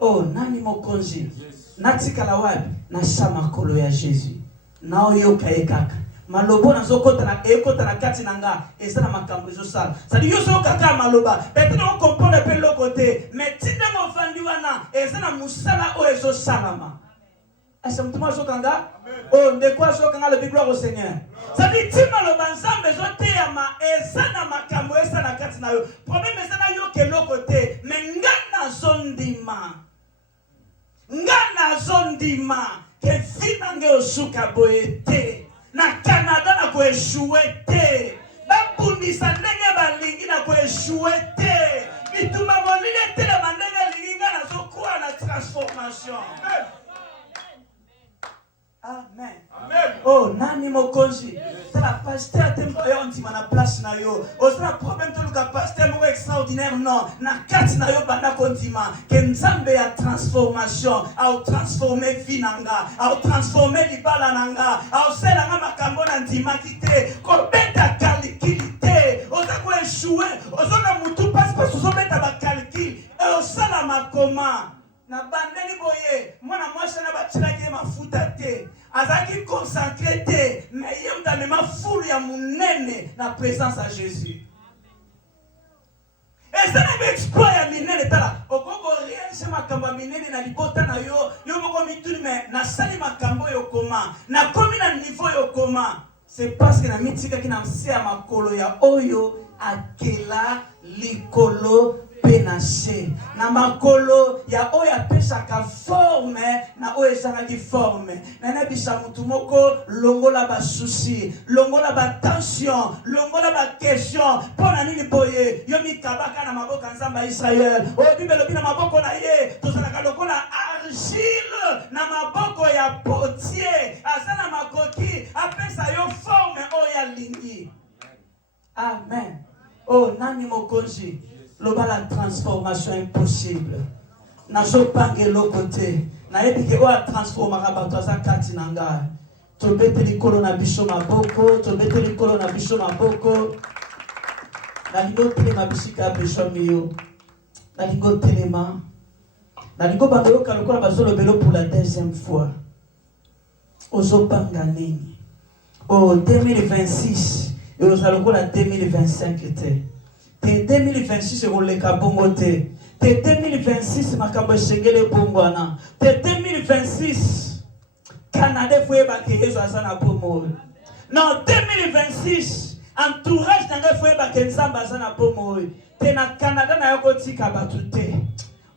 Oh nani mokonzi. Natikala wapi na shama kolo ya Jésus na oyo kayekaka malobo nazokota na ekota na kati nanga ezana makambo ezosala sadi yo so kaka maloba peut-être on comprend peu le côté mais tinde mo fandi wana ezana musala o ezosalama asa mutuma zokanga oh de quoi zokanga le gloire au Seigneur sadi tima lo banzambe zoteyama ezana makambo ezana kati na yo problème ezana yo ke le côté mais ngana zondima ngana zondima ke finange osuka boete na Canada na ko échoué babundisa ndenge balingi na ko échoué bituma molile te la mandenge linga na zokwa na transformation. Amen. Amen. Oh nani mokonzi tala pasteur tempo yo ntima na place na yo ostra problème to luka pasteur mo extraordinaire non na kati na yo banda kontima ke nzambe ya transformation au transformer finanga au transformer libala nanga au sela nga makambo na ndima kite ko beta calculité oza ko échouer ozona mutu parce que ozobeta ba calcul et osala makoma na bandeli boye mwana mwasha na batilaki mafuta te azaki consacré te mais yemda mema fulu ya munene na présence à Jésus. Et ça n'est pas exploit ya minene tala okoko rien makambo minene na libota na yo yo moko mituni mais na sali makambo yo koma na komi na niveau yo koma c'est parce que na mitika kina msia makolo ya oyo akela likolo penashe na makolo ya oya pesaka forme na oya ezanga forme na na bisa mutu moko longola ba souci longola ba tension longola ba question pona nini boye yo mikabaka na maboka nzamba Israël o bibelo bina maboko na ye tozalaka lokola argile na maboko ya potier asana makoki apesa yo forme oya lingi. Amen. Oh nani mokonzi loba la transformation impossible. Na so pange lo côté. Na yebike o transformera bato za kati nanga. To bete likolo na biso maboko, to bete likolo na biso maboko. nalingo telema bisika besoin miyo nalingo telema nalingo bandoyoka lokola bazolobelo pour la deuxième fois ozopanga nini oh 2026 et ozala lokola 2025 te 2026 ekoleka bongo te 2026 makambo esengele bongwana te 2026 Canada foyeba ke Yesu aza na bomo non 2026 entourage nanga foyeba ke Nzambe aza na bomo te na Canada na yoko tika batu te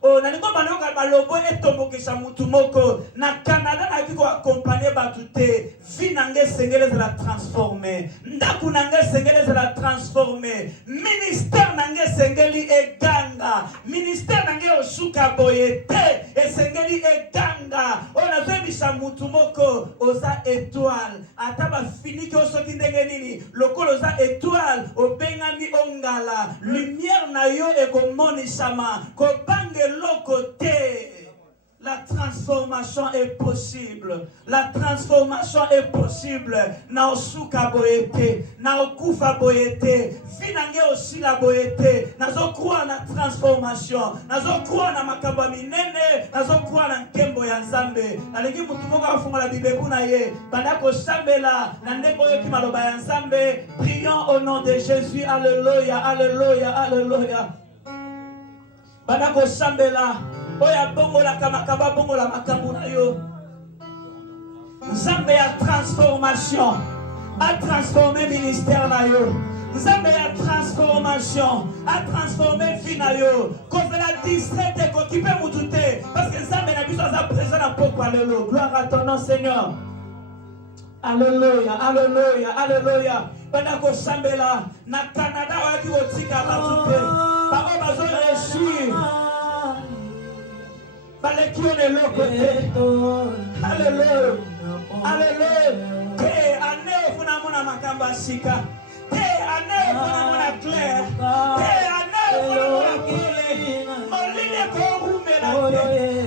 oh nalingo banoka balobo etombokesa mutu moko na Canada na kiko accompagner batu te vie nanga esengele la transformer ndaku nanga esengele la transformer ministère nanga esengeli eganga ministère nanga osuka boye te esengeli eganga ona zebisa mutu moko oza étoile ata ba fini ko soki ndenge nini lokolo oza étoile obengami ongala lumière na yo ekomonisama ko bange côté. La transformation est possible. La transformation est possible. Na osuka boyete, na okufa boyete, vinange aussi la boyete. Nazo croire na transformation. Nazo croire na makamba minene, nazo croire na nkembo ya Nzambe. Nalingi mutu moko afunga la Bible kuna ye. Banda ko sambela na ndeko yoki maloba ya Nzambe. Prions au nom de Jésus. Alléluia, alléluia, alléluia. Banako sambela oya bongo la kamakaba bongo la makambo na yo Nzambe ya transformation a transformé ministère na yo Nzambe ya transformation a transformé vie na yo ko la distraite ko kipe mutute parce que Nzambe na biso za présent na poko alléluia gloire à ton nom Seigneur alléluia alléluia alléluia banako sambela na Canada wa ki otika batute Papa bazo réussir. Fallait qu'il y ait le côté. Alléluia. Alléluia. Te ane funa mona makamba sika. Te ane funa mona clair. Te ane funa mona kule. Moline ko rumela te.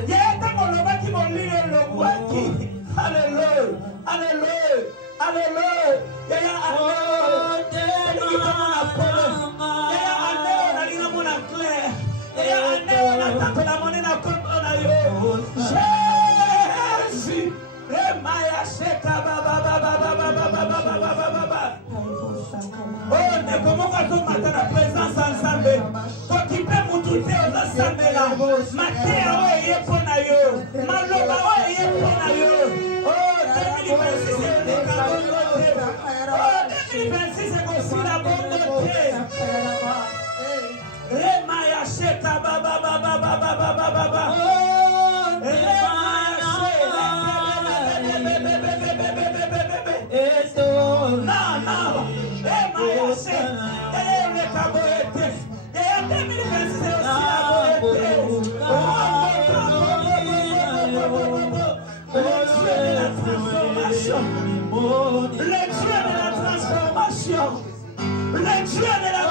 Yeta moloba ki moline lo kwaki. Alléluia. Alléluia. Alléluia. Yaya alléluia. Te mona pole. Jésus, Remaya Sheka Baba Baba Baba Baba Baba Baba. Oh, ne comment va tout matin la présence ensemble. Toi qui peux m'oututer aux assemblées là. Matéa oye pona yo. Maloba oye pona yo. Oh, 2026 c'est le cadeau. Oh, 2026 c'est aussi la bonne Remaya Sheka Baba Baba Baba Baba Baba. Le Dieu de la transformation. Le Dieu de la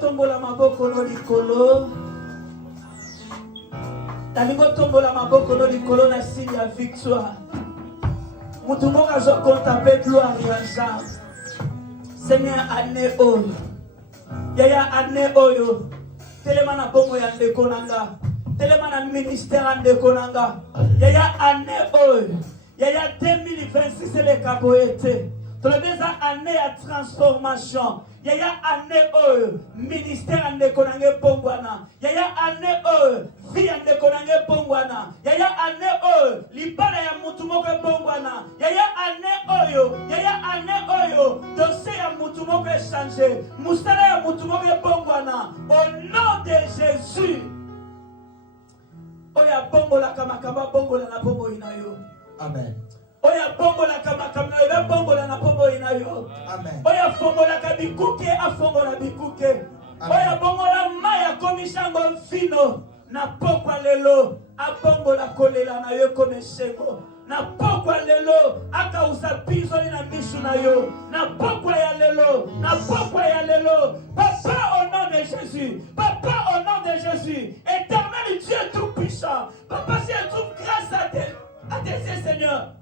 Tombola maboko no likolo. Nalingo tombola maboko no likolo na signe ya victoire. Mutu moko azo contemple gloire ya Jean. Seigneur année oyo. Yaya année oyo. Telema na bongo ya ndeko nanga. Telema na ministère ya ndeko nanga. Yaya année oyo. Yaya 2026 le kaboete. Tolebeza année ya transformation. Yaya année oyo ministère ande konange pongwana. Yaya année oyo vie ande konange pongwana. Yaya année oyo libala ya mutu moko pongwana. Yaya année oyo dossier ya mutu moko changer. Musala ya mutu moko pongwana. Au nom de Jésus. Oya bongola kama bongola na bongo inayo. Amen. Oya bongola kama na bongola na bongo inayo. Amen. Oya fongola kabikuke afongola bikuke. Oya bongola maya komishango mfino na pokwa lelo abongola kolela na yo komeshengo. Na pokwa lelo aka usapizo na mishu na yo. Na pokwa ya lelo, na pokwa ya lelo. Papa au nom de Jésus. Papa au nom de Jésus. Éternel Dieu tout puissant. Papa si tu trouves grâce à tes Seigneur.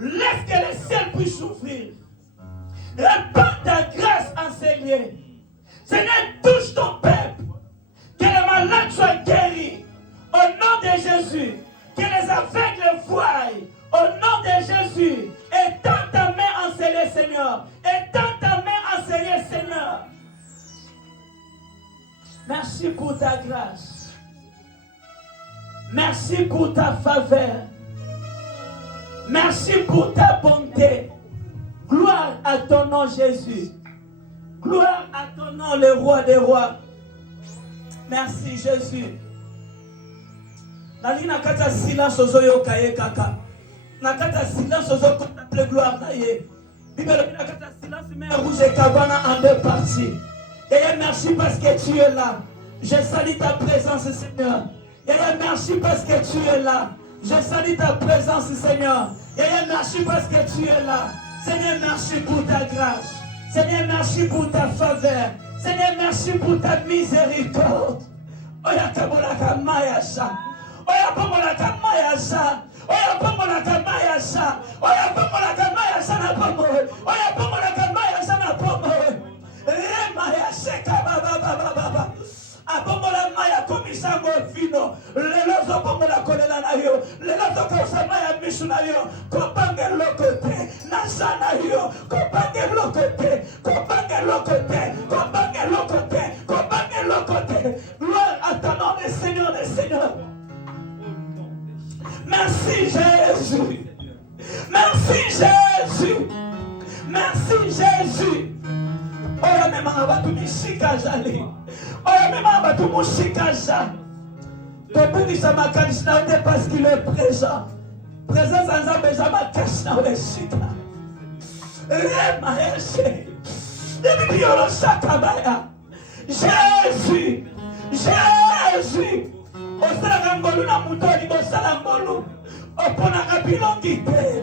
Laisse que les ciels puissent souffrir. Répands ta grâce en ces lieux. Seigneur, touche ton peuple. Que les malades soient guéris. Au nom de Jésus. Que les aveugles voient. Au nom de Jésus. Étends ta main enseigner, Seigneur. Étends ta main enseigner, Seigneur. Merci pour ta grâce. Merci pour ta faveur. Merci pour ta bonté. Gloire à ton nom, Jésus. Gloire à ton nom, le roi des rois. Merci, Jésus. Nali nakata silence ozoyo kaye kaka. Nakata silence ozo contemple gloire na ye. Bible nakata silence mais rouge et cabana en deux parties. Et merci parce que tu es là. Je salue ta présence, Seigneur. Et merci parce que tu es là. Je salue ta présence, Seigneur. Et merci parce que tu es là. Seigneur, merci pour ta grâce. Seigneur, merci pour ta faveur. Seigneur, merci pour ta miséricorde. Oya kabola kamaya sa. Oya kabola kamaya sa. Oya kabola kamaya sa. Oya kabola kamaya sa na pomo. Oya kabola kamaya sa na pomo. Remaya seka baba. Abongola maya komisango vino. Lelo zo bongola kolela na yo. Lelo zo kausa maya mishu na yo. Kopange lokote. Nasana yo. Kopange lokote. Kopange lokote. Kopange lokote. Kopange lokote. Gloire à ton nom, le Seigneur des Seigneurs. Merci Jésus. Merci Jésus. Merci Jésus. Oya mema abatu mishika jali. Oya mema abatu mushika jali. Tobungisa makanisi na ute parce qu'il est présent. Présence en Zambé makasi na weshika. Rema yeshe. Debi yoro sakabaya. Jésus. Jésus. Osala ngolu na mutoli osala ngolu. Opona kabilongi te.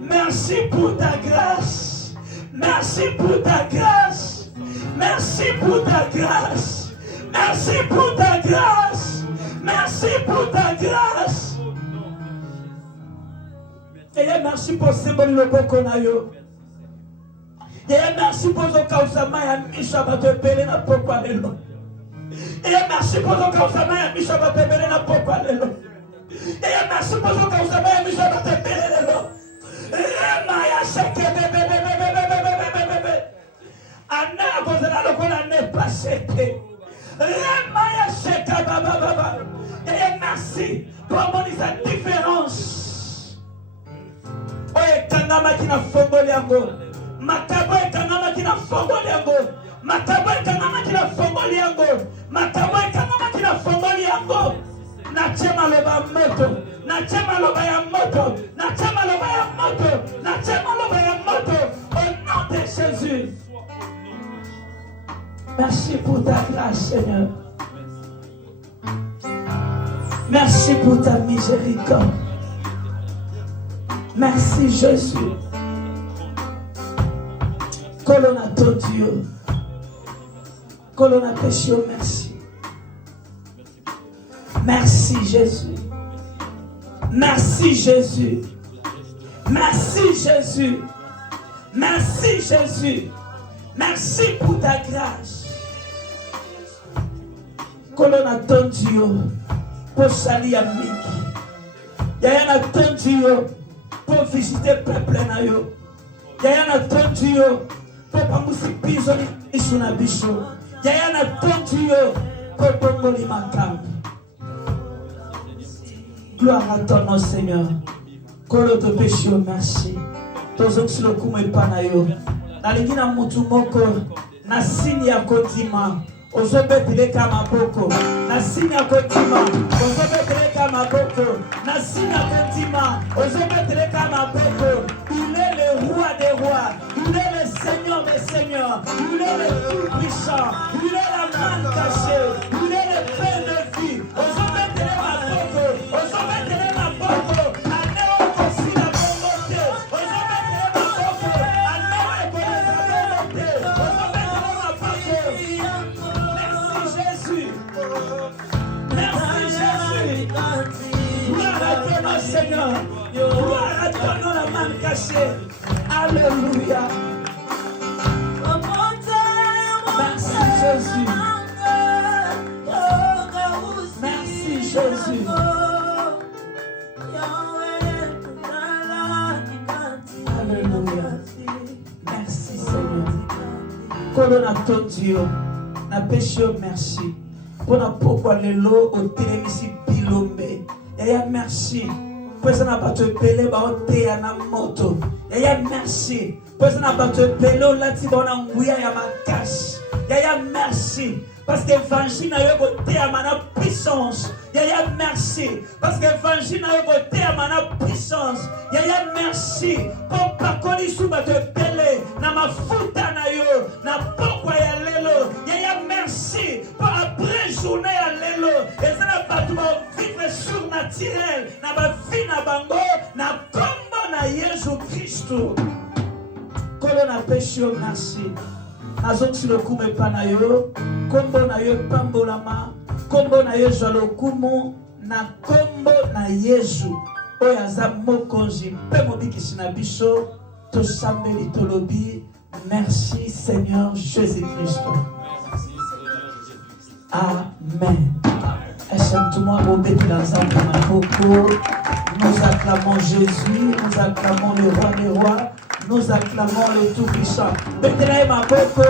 Merci pour ta grâce. Merci pour ta grâce. Merci pour ta grâce. Merci pour ta grâce. Merci pour ta grâce. Et merci pour ce bon loboko na yo. Et merci pour ce kausama ya misha batepele na pokwa lelo. Et merci pour ce kausama ya misha batepele na pokwa lelo. Et merci pour ce que vous avez mis dans votre pélé. Remaya cheke bébé. Anna bozela lokola ne pas cheke. Remaya cheke baba. Et merci pour mon sa différence. Oye kangama kina fongoli yango. Makabo kangama kina fongoli yango. Makabo kangama kina fongoli yango. Makabo kangama kina fongoli yango. Nachema loba moto. Nachema loba ya moto. Nachema loba ya moto. Nachema loba ya moto. Au nom de Jésus. Merci pour ta grâce, Seigneur. Merci pour ta miséricorde. Merci, Jésus. Que l'on a ton Dieu. Que l'on a péché, merci. Merci, Jésus. Merci, Jésus. Merci, Jésus. Merci, Jésus. Merci pour ta grâce. Que l'on a ton Dieu. Pour salir à Miki. Il y a un attendu pour visiter le peuple. Il y a un attendu pour pas nous piser sur la bichon. Il y a un attendu pour pas nous manquer. Gloire à ton nom, Seigneur. Que l'on te péché, merci. Tous ceux qui le coument pas na yo. Na lingina mutu moko na sini ya kotima. Ozobeteleka maboko na sini ya kotima. Ozobeteleka maboko na sini ya kotima. Ozobeteleka maboko. Il est le roi des rois. Il est le Seigneur des seigneurs. Il est le tout puissant. Il est la main cachée. Il est le pain de vie. Ozobeteleka maboko. Ozobeteleka maboko. Aneo kosi la bongote. Ozobeteleka maboko. Aneo kosi la bongote. Ozobeteleka maboko. Merci Jésus. Gloire à ton nom, Seigneur. Gloire à ton nom, la main cachée. Alléluia. Merci Jésus. Merci Jésus. Alléluia. Merci Seigneur. Colonna ton Dieu. Na péché, merci. Pour na pourquoi les lots au télévisé bilombe. Et merci. Pour ça n'a pas te pelé ba au té na moto. Et merci. Pour ça n'a pas te pelé au lati ba na nguya ya makash. Et merci. Parce que l'évangile n'a pas côté à ma puissance. Yaya merci. Parce que l'évangile n'a pas côté à ma puissance. Yaya merci. Pour pas qu'on y souba te pelé. Na ma fouta na yo. Na pourquoi ya lelo. Yaya merci. Pour après journée à lelo. Et ça n'a pas tout vivre surnaturel. Na ba vie na bango. Na combo na Jésus Christ. Colonna péché merci. Azok si le kume panayo, kombo na yo pambolama, kombo na yo jalo kumo, na kombo na Yesu. Oyaza mokonzi, pe mobiki sinabiso, to sambeli tolobi, merci Seigneur Jésus-Christ. Amen. Achète-moi au bébé dans un kamako. Nous acclamons Jésus, nous acclamons le roi des rois. Nous acclamons le Tout-Puissant. Mettez-le ma boko.